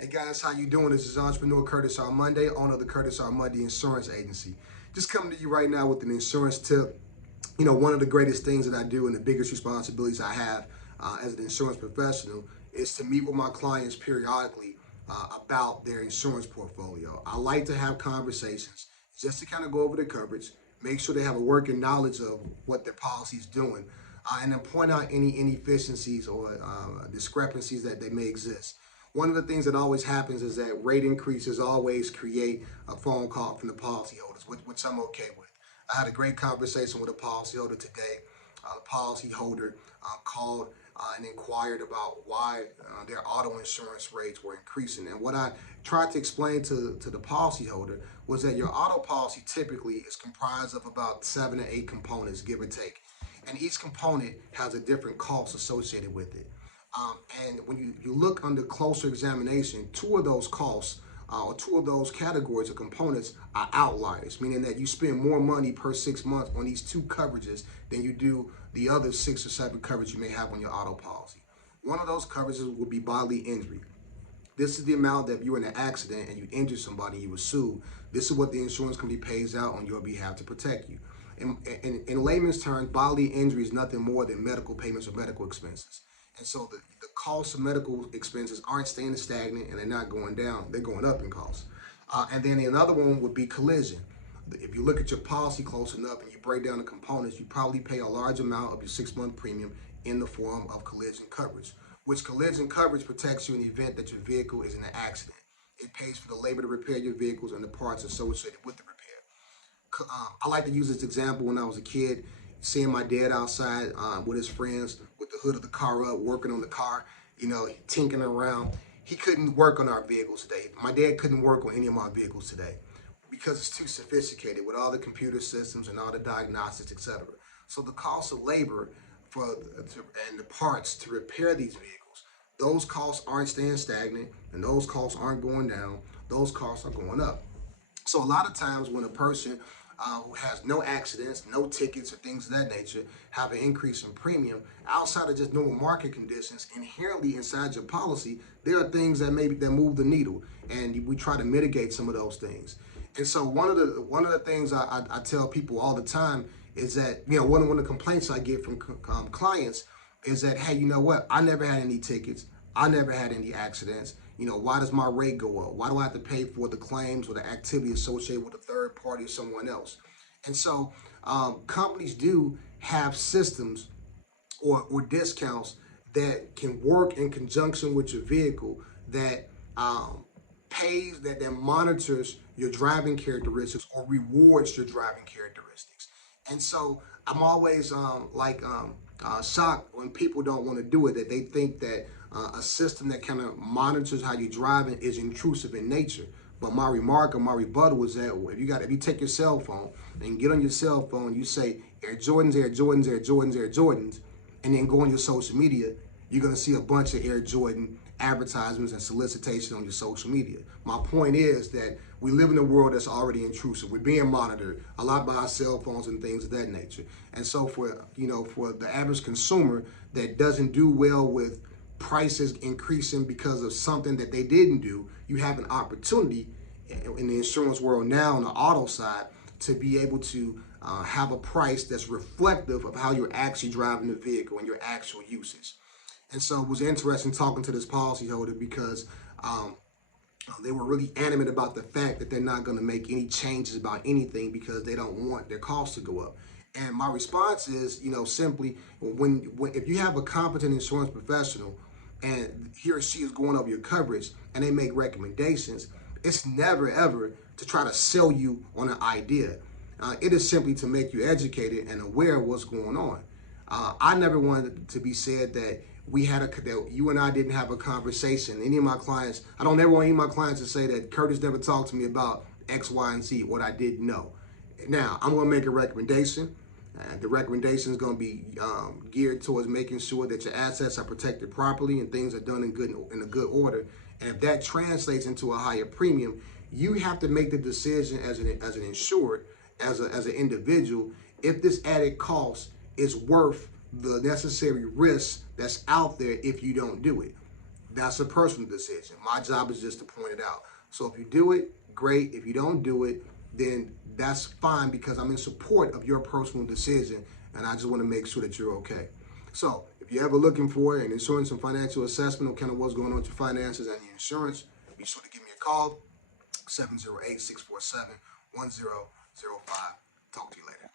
Hey guys, how you doing? This is Entrepreneur Curtis R. Monday, owner of the Curtis R. Monday Insurance Agency. Just coming to you right now with an insurance tip. One of the greatest things that I do and the biggest responsibilities I have as an insurance professional is to meet with my clients periodically about their insurance portfolio. I like to have conversations just to kind of go over the coverage, make sure they have a working knowledge of what their policy is doing, and then point out any inefficiencies or discrepancies that they may exist. One of the things that always happens is that rate increases always create a phone call from the policyholders, which I'm okay with. I had a great conversation with a policyholder today. The policyholder called and inquired about why their auto insurance rates were increasing. And what I tried to explain to the policyholder was that your auto policy typically is comprised of about 7 to 8 components, give or take. And each component has a different cost associated with it. And when you look under closer examination, two of those costs or two of those categories of components are outliers, meaning that you spend more money per 6 months on these two coverages than you do the other 6 or 7 coverage you may have on your auto policy. One of those coverages would be bodily injury. This is the amount that if you're in an accident and you injure somebody, you were sued. This is what the insurance company pays out on your behalf to protect you. In layman's terms, bodily injury is nothing more than medical payments or medical expenses. And so the cost of medical expenses aren't staying stagnant and they're not going down, they're going up in cost. And then another one would be collision. If you look at your policy close enough and you break down the components, you probably pay a large amount of your 6-month premium in the form of collision coverage, which collision coverage protects you in the event that your vehicle is in an accident. It pays for the labor to repair your vehicles and the parts associated with the repair. I like to use this example when I was a kid, seeing my dad outside with his friends with the hood of the car up, working on the car, tinkering around. He couldn't work on our vehicles today. My dad couldn't work on any of my vehicles today because it's too sophisticated with all the computer systems and all the diagnostics, etc. So the cost of labor and the parts to repair these vehicles, those costs aren't staying stagnant and those costs aren't going down. Those costs are going up. So a lot of times when a person who has no accidents, no tickets or things of that nature have an increase in premium outside of just normal market conditions, inherently inside your policy, there are things that move the needle, and we try to mitigate some of those things. And so one of the things I tell people all the time is that one of the complaints I get from clients is that, hey, you know what? I never had any tickets. I never had any accidents. Why does my rate go up? Why do I have to pay for the claims or the activity associated with a third party or someone else? And so companies do have systems or discounts that can work in conjunction with your vehicle that that monitors your driving characteristics or rewards your driving characteristics. And so I'm always shocked when people don't want to do it, that they think that a system that kind of monitors how you're driving is intrusive in nature. But my remark or my rebuttal is that if you take your cell phone and get on your cell phone, you say Air Jordans, Air Jordans, Air Jordans, Air Jordans, and then go on your social media, you're gonna see a bunch of Air Jordan advertisements and solicitation on your social media. My point is that we live in a world that's already intrusive. We're being monitored a lot by our cell phones and things of that nature. And so for the average consumer that doesn't do well with prices increasing because of something that they didn't do, you have an opportunity in the insurance world now on the auto side to be able to have a price that's reflective of how you're actually driving the vehicle and your actual usage. And so it was interesting talking to this policyholder because they were really animate about the fact that they're not going to make any changes about anything because they don't want their costs to go up. And my response is, simply when if you have a competent insurance professional and he or she is going over your coverage and they make recommendations, it's never ever to try to sell you on an idea. It is simply to make you educated and aware of what's going on. I never wanted to be said that that you and I didn't have a conversation. Any of my clients, I don't ever want any of my clients to say that Curtis never talked to me about X, Y, and Z, what I didn't know. Now, I'm going to make a recommendation. The recommendation is going to be geared towards making sure that your assets are protected properly and things are done in a good order. And if that translates into a higher premium, you have to make the decision as an insured, as an individual, if this added cost is worth the necessary risk that's out there if you don't do it. That's a personal decision. My job is just to point it out. So if you do it, great. If you don't do it, then that's fine, because I'm in support of your personal decision, and I just want to make sure that you're okay. So if you're ever looking for an insurance and financial assessment on kind of what's going on with your finances and your insurance, be sure to give me a call, 708-647-1005. Talk to you later.